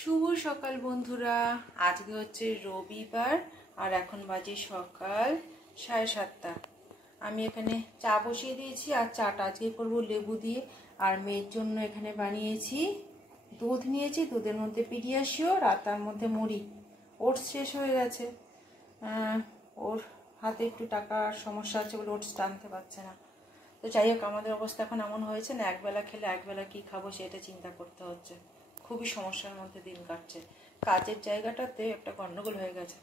শুভ সকাল বন্ধুরা। আজকে হচ্ছে রবিবার আর এখন বাজে সকাল 7:30। আমি এখানে চা বসিয়ে দিয়েছি আর চাটা আজকে করবো লেবু দিয়ে। আর মেয়ের জন্য এখানে বানিয়েছি দুধ নিয়েছি, দুধের মধ্যে পিডিয়াশিওর আর তার মধ্যে মুড়ি। ওটস শেষ হয়ে গেছে, ওর হাতে একটু টাকার সমস্যা আছে বলে ওটস টানতে পারছে না। তো যাই হোক, আমাদের অবস্থা এখন এমন হয়েছে না, একবেলা খেলে একবেলা কি খাবো সেটা চিন্তা করতে হচ্ছে। খুবই সমস্যার মধ্যে দিন কাটছে, কাজের জায়গাটাতে একটা গন্ডগোল হয়ে গেছে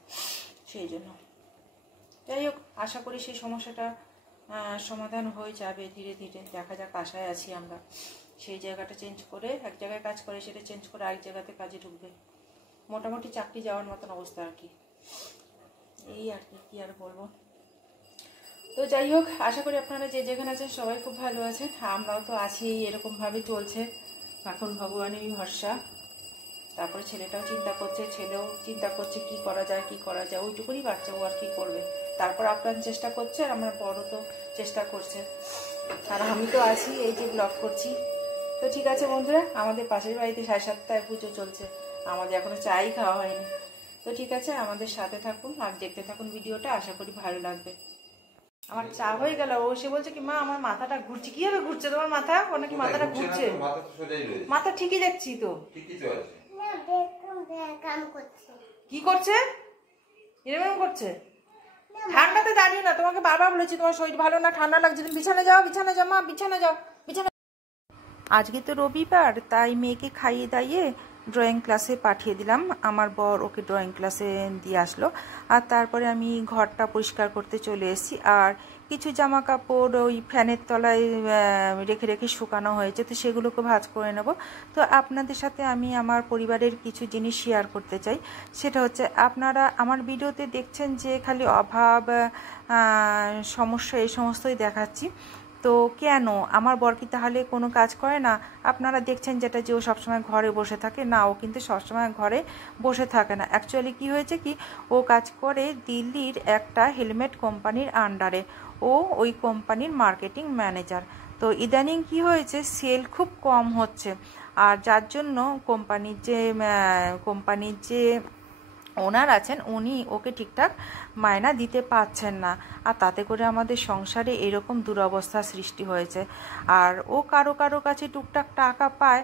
সেই জন্য। যাই হোক, আশা করি সেই সমস্যাটা সমাধান হয়ে যাবে ধীরে ধীরে। দেখা যাক, আশায় আছি আমরা। সেই জায়গাটা চেঞ্জ করে, এক জায়গায় কাজ করে সেটা চেঞ্জ করে আরেক জায়গাতে কাজে ঢুকবে। মোটামুটি চাকরি যাওয়ার মতন অবস্থা আর কি। এই আর কি আর বলবো। তো যাই হোক, আশা করি আপনারা যে যেখানে আছেন সবাই খুব ভালো আছেন। আমরাও তো আছি, এরকমভাবে চলছে এখন, ভগবানেরই ভরসা। তারপরে ছেলেটাও চিন্তা করছে, ছেলেও চিন্তা করছে কি করা যায় কি করা যায়। ওইটুকুনি বাচ্চা, ও আর কি করবে। তারপর আপ্রাণ চেষ্টা করছে, আর আমার বড় তো চেষ্টা করছে, আর আমি তো আছি, এই যে ব্লগ করছি। তো ঠিক আছে বন্ধুরা, আমাদের পাশের বাড়িতে 7:30টায় পুজো চলছে, আমাদের এখনো চাই খাওয়া হয়নি। তো ঠিক আছে, আমাদের সাথে থাকুন আর দেখতে থাকুন ভিডিওটা, আশা করি ভালো লাগবে। আমার চা হয়ে গেল, ও সে বলছে কি মা আমার মাথাটা ঘুরছে। কি হবে ঘুরছে তোমার মাথা? ও নাকি মাথাটা ঘুরছে। মাথা ঠিকই দেখছি তো। কি করছে? এরকম করছে। ঠান্ডাতে দাঁড়িয়ে না, তোমাকে বারবার বলেছি তোমার শরীর ভালো না, ঠান্ডা লাগছে, তুমি বিছানা যাও, বিছানা যাও মা, বিছানা যাও, বিছানা। আজকে তো রবিবার, তাই মেয়েকে খাইয়ে দাইয়ে ড্রয়িং ক্লাসে পাঠিয়ে দিলাম। আমার বর ওকে ড্রয়িং ক্লাসে দিয়ে আসলো, আর তারপরে আমি ঘরটা পরিষ্কার করতে চলে এসেছি। আর কিছু জামা কাপড় ওই ফ্যানের তলায় রেখে রেখে শুকানো হয়েছে, তো সেগুলোকে ভাঁজ করে নেব। তো আপনাদের সাথে আমি আমার পরিবারের কিছু জিনিস শেয়ার করতে চাই। সেটা হচ্ছে, আপনারা আমার ভিডিওতে দেখছেন যে খালি অভাব সমস্যা এই সমস্তই দেখাচ্ছি। তো কেন? আমার বর কি তাহলে কোনো কাজ করে না? আপনারা দেখছেন যেটা যে ও সবসময় ঘরে বসে থাকে, না, ও কিন্তু সবসময় ঘরে বসে থাকে না। অ্যাকচুয়ালি কি হয়েছে কি, ও কাজ করে দিল্লির একটা হেলমেট কোম্পানির আন্ডারে। ও ওই কোম্পানির মার্কেটিং ম্যানেজার। তো ইদানিং কি হয়েছে, সেল খুব কম হচ্ছে, আর যার জন্য কোম্পানির যে ওনার আছেন, উনি ওকে ঠিকঠাক মায়না দিতে পারছেন না, আর তাতে করে আমাদের সংসারে এরকম দুরবস্থা সৃষ্টি হয়েছে। আর ও কারো কারো কাছে টুকটাক টাকা পায়,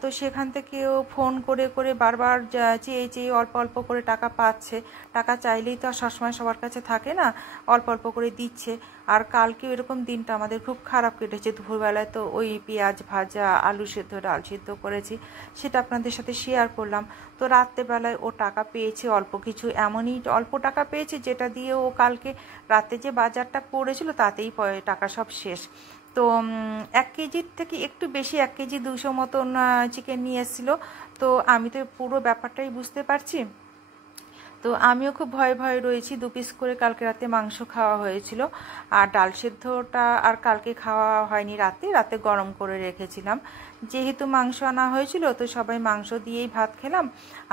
তো সেখান থেকে ও ফোন করে করে বারবার চেয়ে চেয়ে অল্প অল্প করে টাকা পাচ্ছে। টাকা চাইলেই তো আর সবসময় সবার কাছে থাকে না, অল্প অল্প করে দিচ্ছে। আর কালকেও এরকম দিনটা আমাদের খুব খারাপ কেটেছে। দুপুরবেলায় তো ওই পেঁয়াজ ভাজা, আলু সেদ্ধ, ডাল সেদ্ধ করেছি, সেটা আপনাদের সাথে শেয়ার করলাম। তো রাত্রেবেলায় ও টাকা পেয়েছে অল্প কিছু, এমনই অল্প টাকা পেয়েছে যেটা দিয়ে ও কালকে রাতে যে বাজারটা করেছিল তাতেই টাকা সব শেষ। তো 1 কেজির থেকে একটু বেশি, 1 কেজি 200 মতন চিকেন নিয়ে এসেছিলো। তো আমি তো পুরো ব্যাপারটাই বুঝতে পারছি। তো আমিও খুব ভয়ে ভয়ে রয়েছি। 2 পিস করে কালকে রাতে মাংস খাওয়া হয়েছিল, আর ডাল সেদ্ধটা আর কালকে খাওয়া হয়নি, রাতে গরম করে রেখেছিলাম। যেহেতু মাংস আনা হয়েছিল, তো সবাই মাংস দিয়েই ভাত খেলাম।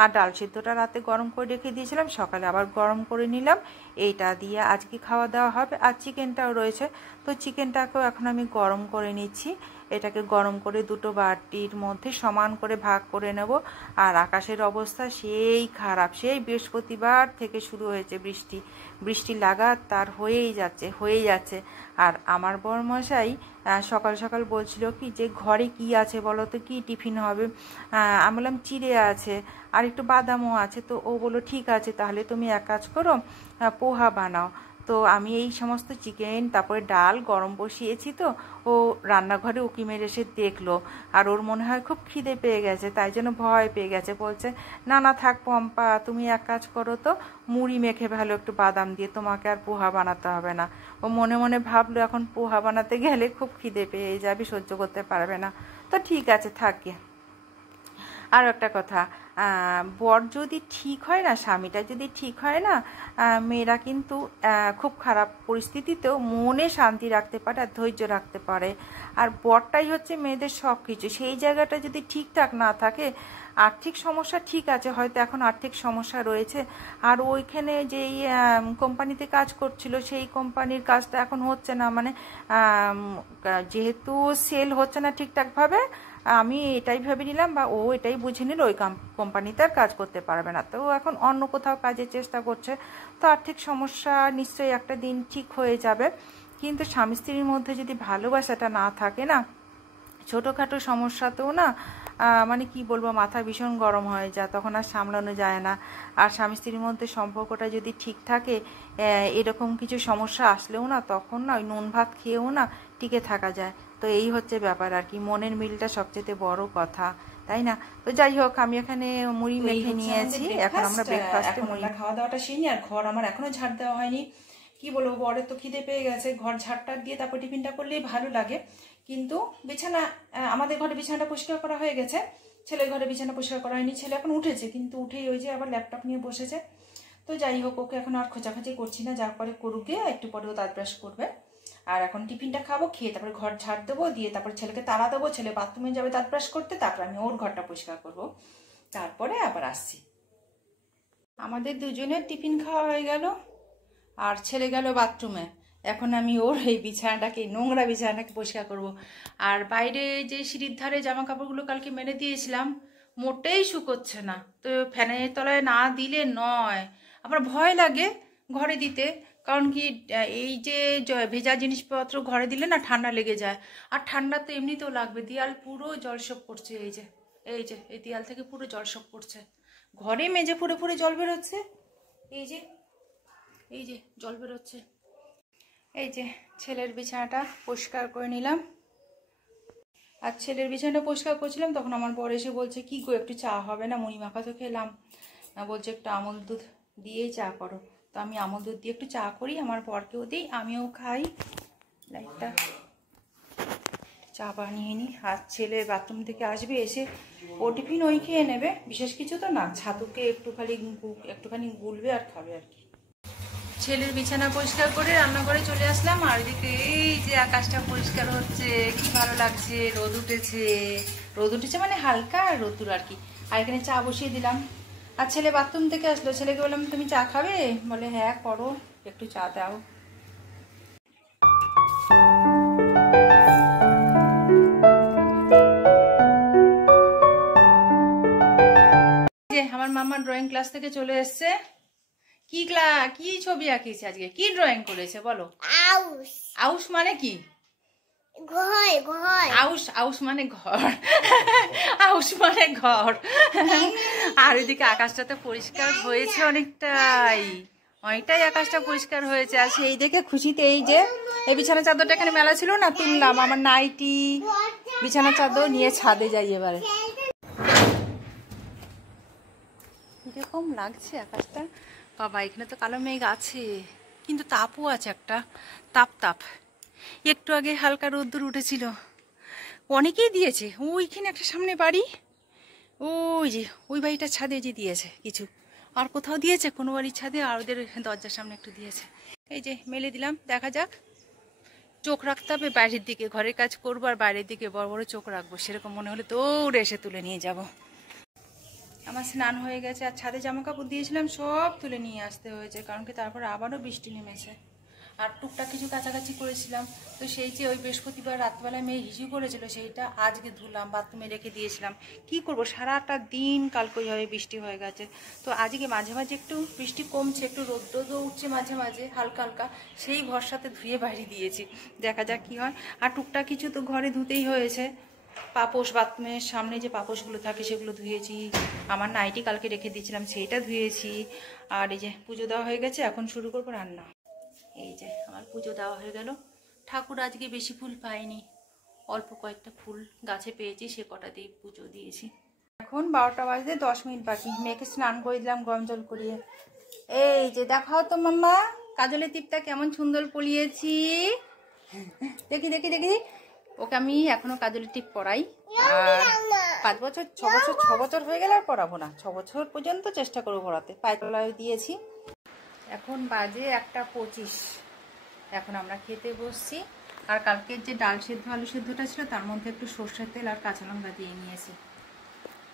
আর ডাল সেদ্ধটা রাতে গরম করে রেখে দিয়েছিলাম, সকালে আবার গরম করে নিলাম। এইটা দিয়ে আজকে খাওয়া দাওয়া হবে। আর চিকেনটাও রয়েছে, তো চিকেনটাকেও এখন আমি গরম করে নিচ্ছি। এটাকে গরম করে দুটো বাটির মধ্যে সমান করে ভাগ করে নেব। আর আকাশের অবস্থা সেই খারাপ, সেই বৃহস্পতিবার থেকে শুরু হয়েছে বৃষ্টি লাগাতার হয়েই যাচ্ছে। আর আমার বরমশাই সকাল সকাল বলছিল কি যে ঘরে কি আছে বলো তো, কি টিফিন হবে? আমি বললাম চিড়ে আছে আর একটু বাদামও আছে। তো ও বললো ঠিক আছে, তাহলে তুমি এক কাজ করো, পোহা বানাও। তো আমি এই সমস্ত চিকেন তারপরে ডাল গরম বসিয়েছি। তো ও রান্নাঘরে উকি মেরে এসে দেখলো, আর ওর মনে হয় খুব খিদে পেয়ে গেছে, তাই জন্য ভয় পেয়ে গেছে। বলছে না না থাক পম্পা, তুমি এক কাজ করো তো, মুড়ি মেখে ভালো একটু বাদাম দিয়ে, তোমাকে আর পোহা বানাতে হবে না। ও মনে মনে ভাবলো এখন পোহা বানাতে গেলে খুব খিদে পেয়ে যাবে, সহ্য করতে পারবে না। তো ঠিক আছে থাকে। আর একটা কথা, বর যদি ঠিক হয় না, স্বামীটা যদি ঠিক হয় না, মেয়েরা কিন্তু খুব খারাপ পরিস্থিতিতেও মনে শান্তি রাখতে পারে আর ধৈর্য রাখতে পারে। আর বরটাই হচ্ছে মেয়েদের সব কিছু। সেই জায়গাটা যদি ঠিকঠাক না থাকে, আর্থিক সমস্যা ঠিক আছে, হয়তো এখন আর্থিক সমস্যা রয়েছে, আর ওইখানে যেই কোম্পানিতে কাজ করছিল সেই কোম্পানির কাজটা এখন হচ্ছে না, মানে যেহেতু সেল হচ্ছে না ঠিকঠাকভাবে, আমি এটাই ভেবে নিলাম বা ও এটাই বুঝে নিল ওই কোম্পানিতে আর কাজ করতে পারবে না, তো ও এখন অন্য কোথাও কাজের চেষ্টা করছে। তো আর্থিক সমস্যা নিশ্চয়ই একটা দিন ঠিক হয়ে যাবে, কিন্তু স্বামী স্ত্রীর মধ্যে যদি ভালোবাসাটা না থাকে না, ছোটোখাটো সমস্যাতেও না মানে কি বলবো, মাথা ভীষণ গরম হয়ে যায়, তখন আর সামলানো যায় না। আর স্বামী স্ত্রীর মধ্যে সম্পর্কটা যদি ঠিক থাকে, এরকম কিছু সমস্যা আসলেও না তখন না ওই নুন ভাত খেয়েও না টিকে থাকা যায়। তো এই হচ্ছে ব্যাপার আর কি, মনের মিলটা সবচেয়ে বড় কথা, তাই না? তো যাই হোক, আমি এখানে মুড়ি মেখে নিয়েছি, এখন আমরা ব্রেকফাস্টে মুড়ি খাওয়া দাওয়াটা সেই নি। আর ঘর আমার এখনো ঝাড় দেওয়া হয়নি, কি বলবো, বরের তো খিদে পেয়ে গেছে, ঘর ঝাড়টা দিয়ে তারপর টিফিনটা করলেই ভালো লাগে। কিন্তু বিছানা, আমাদের ঘরে বিছানাটা পরিষ্কার করা হয়ে গেছে, ছেলের ঘরে বিছানা পরিষ্কার করা হয়নি। ছেলে এখন উঠেছে, কিন্তু উঠেই ওই যে আবার ল্যাপটপ নিয়ে বসেছে। তো যাই হোক, ওকে এখন আর খোঁচাখাচি করছি না, যা করে করুক গিয়ে, একটু পরেও দাঁত ব্রাশ করবে। আর এখন টিফিনটা খাবো, খেয়ে তারপরে ঘর ঝাড় দেবো, দিয়ে তারপর ছেলেকে তাড়া দেবো, ছেলে বাথরুমে যাবে দাঁত ব্রাশ করতে, তারপর আমি ওর ঘরটা পরিষ্কার করবো, তারপরে আবার আসছি। আমাদের দুজনের টিফিন খাওয়া হয়ে গেল, আর ছেলে গেল বাথরুমে। এখন আমি ওর এই বিছানাটাকে, নোংরা বিছানাটাকে পরিষ্কার করব। আর বাইরে যে সিঁড়ির ধারে জামা কাপড়গুলো কালকে মেলে দিয়েছিলাম, মোটেই শুকোচ্ছে না। তো ফ্যানের তলায় না দিলে নয়, আমার ভয় লাগে ঘরে দিতে, কারণ কি এই যে ভেজা জিনিসপত্র ঘরে দিলে না ঠান্ডা লেগে যায়। আর ঠান্ডা তো এমনিতেও লাগবে, দেয়াল পুরো জলসব করছে, এই যে এই দেয়াল থেকে পুরো জলসব করছে, ঘরে মেঝে ফুড়ে ফুড়ে জল বেরোচ্ছে, এই যে জল বেরোচ্ছে। এই যে ছেলের বিছানাটা পরিষ্কার করে নিলাম। আর ছেলের বিছানাটা পরিষ্কার করছিলাম, তখন আমার বর এসে বলছে, কি গো একটু চা হবে না? মুড়ি মাখা তো খেলাম, বলছে একটু আমল দুধ দিয়েই চা করো। তো আমি আমল দুধ দিয়ে একটু চা করি, আমার বরকেও দিই, আমিও খাই। লাইটটা চা বানিয়ে নিই। আর ছেলে বাথরুম থেকে আসবে, এসে ও টিফিন ওই খেয়ে নেবে, বিশেষ কিছু তো না, ছাতুকে একটুখানি গুলবে আর খাবে আর কি। ছেলের বিছানা পরিষ্কার করে রান্নাঘরে চলে আসলাম, আর এদিকে এই যে আকাশটা পরিষ্কার হচ্ছে, কি ভালো লাগছে। রোদ উঠেছে মানে হালকা রোদ্দুর আর কি। আর এখানে চা বসিয়ে দিলাম। আর ছেলে বাথরুম থেকে আসলো, ছেলেকে বললাম, তুমি চা খাবে? বলে হ্যাঁ করো, একটু চা দাও। আমার মামা ড্রয়িং ক্লাস থেকে চলে এসছে। কি ছবি আঁকিয়েছে আজকে? কি ড্রয়িং করেছে বলো? আউশ। আউশ মানে কি? ঘর। আউশ মানে ঘর। আউশ মানে ঘর। আর এদিকে আকাশটা তো পরিষ্কার হয়েছে অনেকটাই আকাশটা পরিষ্কার হয়েছে। আর সেই দেখে খুশিতে এই যে এই বিছানা চাদরটা এখানে মেলা ছিল না, তুললাম। আমার নাইটি বিছানা চাদর নিয়ে ছাদে যাই এবারে। এরকম লাগছে আকাশটা, বাবা এখানে তো কালো মেঘ আছে, কিন্তু তাপও আছে, একটা তাপ। একটু আগে হালকা রোদ্দুর উঠেছিল। অনেকেই দিয়েছে, ওইখানে একটা সামনে বাড়ি, ওই যে ওই বাড়িটার ছাদে যে দিয়েছে কিছু, আর কোথাও দিয়েছে কোনো বাড়ির ছাদে, আর ওদের দরজার সামনে একটু দিয়েছে। এই যে মেলে দিলাম, দেখা যাক। চোখ রাখতে হবে বাইরের দিকে, ঘরের কাজ করবো আর বাইরের দিকে বড় বড় চোখ রাখবো, সেরকম মনে হলে দৌড়ে এসে তুলে নিয়ে যাব। আমার স্নান হয়ে গেছে, আর ছাদে জামা কাপড় দিয়েছিলাম সব তুলে নিয়ে আসতে হয়েছে, কারণ কি তারপর আবারও বৃষ্টি নেমেছে। আর টুকটাক কিছু কাছাকাছি করেছিলাম, তো সেই যে ওই বৃহস্পতিবার রাতবেলায় মেয়ে হিসু করেছিল, সেইটা আজকে ধুলাম, বাথরুমে রেখে দিয়েছিলাম। কি করব, সারাটা দিন কালকে ওইভাবে বৃষ্টি হয়ে গেছে। তো আজকে মাঝে মাঝে একটু বৃষ্টি কমছে, একটু রোদ্দও উঠছে মাঝে মাঝে হালকা হালকা, সেই ভরসাতে ধুয়ে বাইরে দিয়েছি, দেখা যাক কি হয়। আর টুকটাক কিছু তো ঘরে ধুতেই হয়েছে, পাপোশ, বাথরুমের সামনে যে পাপোশগুলো থাকে সেগুলো ধুয়েছি, আমার নাইটি কালকে রেখে দিয়েছিলাম সেইটা ধুয়েছি। আর এই যে পুজো দেওয়া হয়ে গেছে, এখন শুরু করবো রান্না। এই যে আমার পুজো দেওয়া হয়ে গেল। ঠাকুর আজকে বেশি ফুল পাইনি, অল্প কয়েকটা ফুল গাছে পেয়েছি, সে কটা দিয়ে পুজো দিয়েছি। এখন 12টা বাজতে 10 মিনিট বাকি, মেয়েকে স্নান করে দিলাম গরম জল করিয়ে। এই যে দেখাও তো মাম্মা, কাজলের টিপটা কেমন সুন্দর পরিয়েছি, দেখি। ওকে আমি এখনো কাজলের টিপ পরাই, আর 6 বছর হয়ে গেলে আর পরাবো না, 6 বছর পর্যন্ত চেষ্টা করবো পরাতে। পায়ের তলায় দিয়েছি। এখন বাজে 1:25, এখন আমরা খেতে বসছি। আর কালকের যে ডাল সেদ্ধ আলু সেদ্ধটা ছিল, তার মধ্যে একটু সর্ষের তেল আর কাঁচা লঙ্কা দিয়ে নিয়েছি।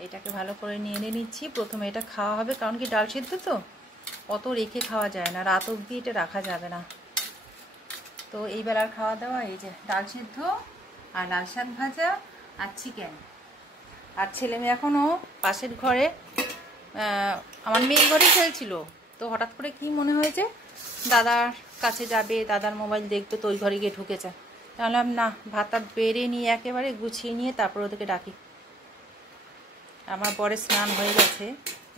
এটাকে ভালো করে নিয়ে নিচ্ছি। প্রথমে এটা খাওয়া হবে, কারণ কি ডাল সেদ্ধ তো অত রেখে খাওয়া যায় না, রাত অবধি এটা রাখা যাবে না। তো এই বেলার খাওয়া দাওয়া এই যে ডাল সেদ্ধ আর লাল শাক ভাজা আর চিকেন, আর ছেলে মেয়ে এখনও পাশের ঘরে আমার মেয়ের ঘরেই খেলছিল। তো হঠাৎ করে কি মনে হয়েছে দাদার কাছে যাবে, দাদার মোবাইল দেখবে, তো ওই ঘরে গিয়ে ঢুকেছে। তাহলে না, ভাতটা বেড়ে নিয়ে একেবারে গুছিয়ে নিয়ে তারপর ওদেরকে ডাকি। আমার বরের স্নান হয়ে গেছে,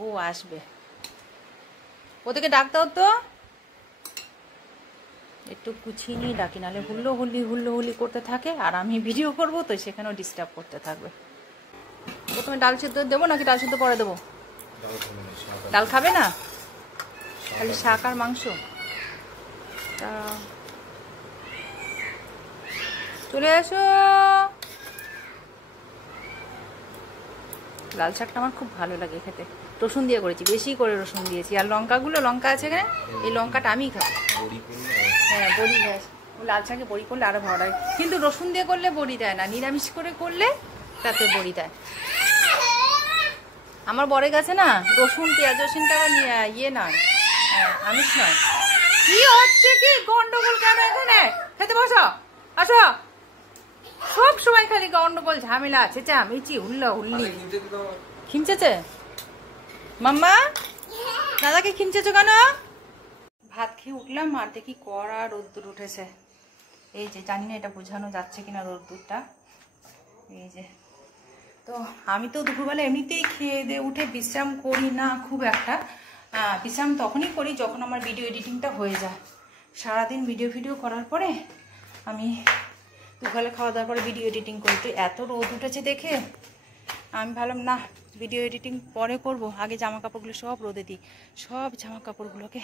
ও আসবে, ওদেরকে ডাকতে হতো একটু গুছিয়ে নিয়ে ডাকি, নাহলে হুল্লোহুল্লি করতে থাকে আর আমি ভিডিও করব, তো সেখানেও ডিস্টার্ব করতে থাকবে। প্রথমে ডাল সিদ্ধ দেবো নাকি ডাল সিদ্ধ পরে দেবো? ডাল খাবে না, খালি শাক আর মাংস। তা চলে আসো। লাল শাকটা আমার খুব ভালো লাগে খেতে, রসুন দিয়ে করেছি, বেশি করে রসুন দিয়েছি। আর লঙ্কা আছে এখানে, এই লঙ্কাটা আমিই খাবো। হ্যাঁ, বড়ি দেয়, লাল শাকে বড়ি করলে আরো ভালো লাগে, কিন্তু রসুন দিয়ে করলে বড়ি দেয় না, নিরামিষ করে করলে তাতে বড়ি দেয়। আমার বরের কাছে না রসুন পেঁয়াজ রসুনটা ইয়ে নয়, আমিষ নয়। কি হচ্ছে, কি গন্ডগোল কেন এখানে? খেতে বসো, আসো। সব সময় খালি গন্ডগোল ঝামেলা, চেঁচামেচি হুল্লি। খিমচেছে মাম্মা, দাদাকে খিমচেছো কেন? ভাত খেয়ে উঠলাম আর দেখি কড়া রোদ্দুর উঠেছে। এই যে, জানি না এটা বোঝানো যাচ্ছে কিনা রোদ্দুরটা, এই যে। তো আমি তো দুপুরবেলা এমনিতেই খেয়ে দিয়ে উঠে বিশ্রাম করি না খুব একটা। বিশ্রাম তখনই করি যখন আমার ভিডিও এডিটিংটা হয়ে যায়। সারাদিন ভিডিও করার পরে আমি দুপুরবেলা খাওয়া দাওয়ার পরে ভিডিও এডিটিং করি। তো এত রোদ উঠেছে দেখে আমি ভাবলাম না, ভিডিও এডিটিং পরে করব, আগে জামা কাপড়গুলো সব রোদে দিই। সব জামা কাপড়গুলোকে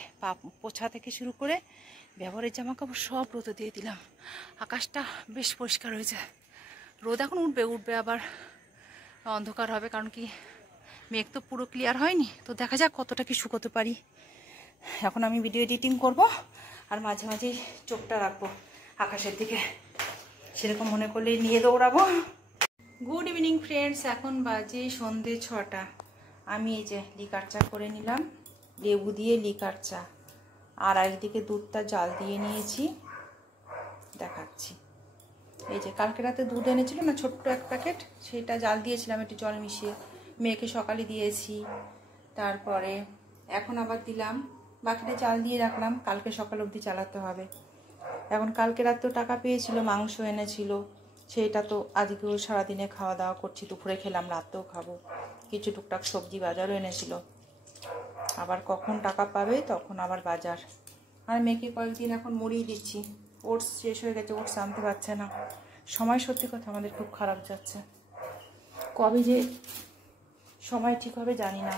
পোছা থেকে শুরু করে ব্যবহারের জামা কাপড় সব রোদে দিয়ে দিলাম। আকাশটা বেশ পরিষ্কার হয়েছে। রোদ এখন উঠবে আবার অন্ধকার হবে, কারণ কি মেঘ তো পুরো ক্লিয়ার হয়নি। তো দেখা যাক কতটা কি শুকোতে পারি। এখন আমি ভিডিও এডিটিং করব আর মাঝে মাঝে চোখটা রাখবো আকাশের দিকে, সেরকম মনে করলে নিয়ে দৌড়াবো। গুড ইভিনিং ফ্রেন্ডস, এখন বাজে সন্ধে 6টা। আমি এই যে লিকার চা করে নিলাম, লেবু দিয়ে লিকার চা। আর একদিকে দুধটা জাল দিয়ে নিয়েছি, দেখাচ্ছি। এই যে কালকে রাতে দুধ এনেছিল না ছোট্ট এক প্যাকেট, সেটা জাল দিয়েছিলাম একটু জল মিশিয়ে, মেয়েকে সকালে দিয়েছি। তারপরে এখন আবার দিলাম, বাকিটা জাল দিয়ে রাখলাম, কালকে সকাল অবধি চালাতে হবে। এখন কালকে রাতেও টাকা পেয়েছিল, মাংস এনেছিল, সেটা তো আজকেও সারাদিনে খাওয়া দাওয়া করছি, দুপুরে খেলাম, রাতেও খাবো। কিছু টুকটাক সবজি বাজারও এনেছিল, আবার কখন টাকা পাবে তখন আবার বাজার। আর মেয়েকে কয়েকদিন এখন মুড়িয়ে দিচ্ছি, ওটস শেষ হয়ে গেছে, ওটস আনতে পারছে না। সময় সত্যি কথা আমাদের খুব খারাপ যাচ্ছে, কবে যে সময় ঠিক হবে জানি না।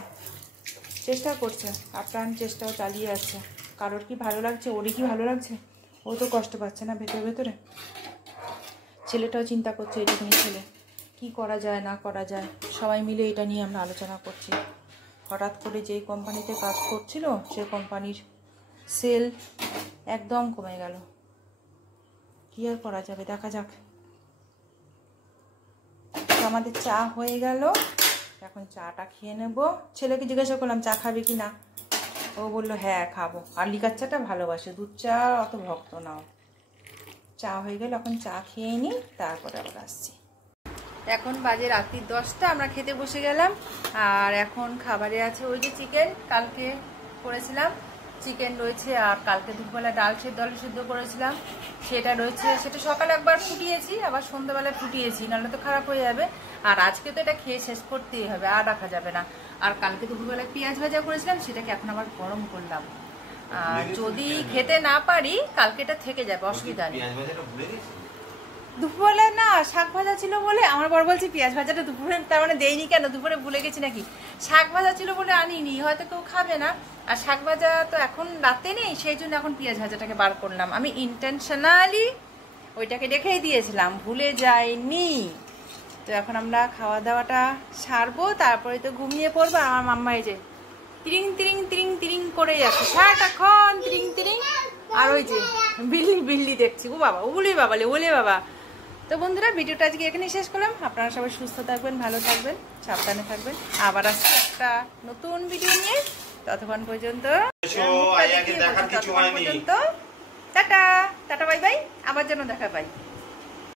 চেষ্টা করছে, আপ্রাণ চেষ্টাও চালিয়ে যাচ্ছে। কারোর কি ভালো লাগছে, ওরই কি ভালো লাগছে? ও তো কষ্ট পাচ্ছে না ভেতরে? ছেলেটাও চিন্তা করছে, এটুকুনি ছেলে, কি করা যায় না করা যায়, সবাই মিলে এটা নিয়ে আমরা আলোচনা করছি। হঠাৎ করে যেই কোম্পানিতে কাজ করছিল সে কোম্পানির সেল একদম কমে গেল, কি আর করা যাবে, দেখা যাক। আমাদের চা হয়ে গেল, এখন চাটা খেয়ে নেব। ছেলেকে জিজ্ঞাসা করলাম চা খাবে কি না, ও বললো হ্যাঁ খাবো, আর লিকার চাটা ভালোবাসে, দুধ চা অত ভক্ত নাও। চা হয়ে গেল, এখন চা খেয়ে নিই, তারপরে আবার আসছি। এখন বাজে রাত্রি 10টা, আমরা খেতে বসে গেলাম। আর এখন খাবারে আছে ওই যে চিকেন কালকে করেছিলাম, চিকেন রয়েছে, আর কালকে দুপুরবেলা ডাল সিদ্ধ করেছিলাম সেটা রয়েছে। সেটা সকালে একবার ফুটিয়েছি, আবার সন্ধ্যাবেলায় ফুটিয়েছি, নাহলে তো খারাপ হয়ে যাবে। আর আজকে তো এটা খেয়ে শেষ করতেই হবে, আর রাখা যাবে না। আর কালকে দুপুরবেলায় পেঁয়াজ ভাজা করেছিলাম, সেটাকে এখন আবার গরম করলাম। যদি খেতে না পারি কালকে এটা থেকে যাবে, অসুবিধা নেই। দুপুরবেলা না শাক ভাজা ছিল বলে, আমার বর বলছে পেঁয়াজ ভাজাটা দুপুরে তার মানে দেয়নি কেন, দুপুরে ভুলে গেছি নাকি? শাক ভাজা ছিল বলে আনিনি, হয়তো কেউ খাবে না। আর শাক ভাজা তো এখন রাতে নেই, সেই জন্য এখন পেঁয়াজ ভাজাটাকে বার করলাম। আমি ইন্টেনশনালি ওইটাকে রেখেই দিয়েছিলাম, ভুলে যাইনি। তো এখন আমরা খাওয়া দাওয়াটা সারবো, তারপরে তো ঘুমিয়ে পড়বো। আমার মাম্মা এই যে তিরিং তিরিং তিরিং তিরিং করে যাচ্ছে সারাটাক্ষণ, তিরিং তিরিং। আর ওই যে বিল্লি দেখছি, ও বাবা, ওলে বাবা। তো বন্ধুরা, ভিডিওটা আজকে এখানেই শেষ করলাম। আপনারা সবাই সুস্থ থাকবেন, ভালো থাকবেন, সাবধানে থাকবেন। আবার আসছি একটা নতুন ভিডিও নিয়ে। ততক্ষণ পর্যন্ত টাটা, বাই বাই, আবার যেন দেখা পাই।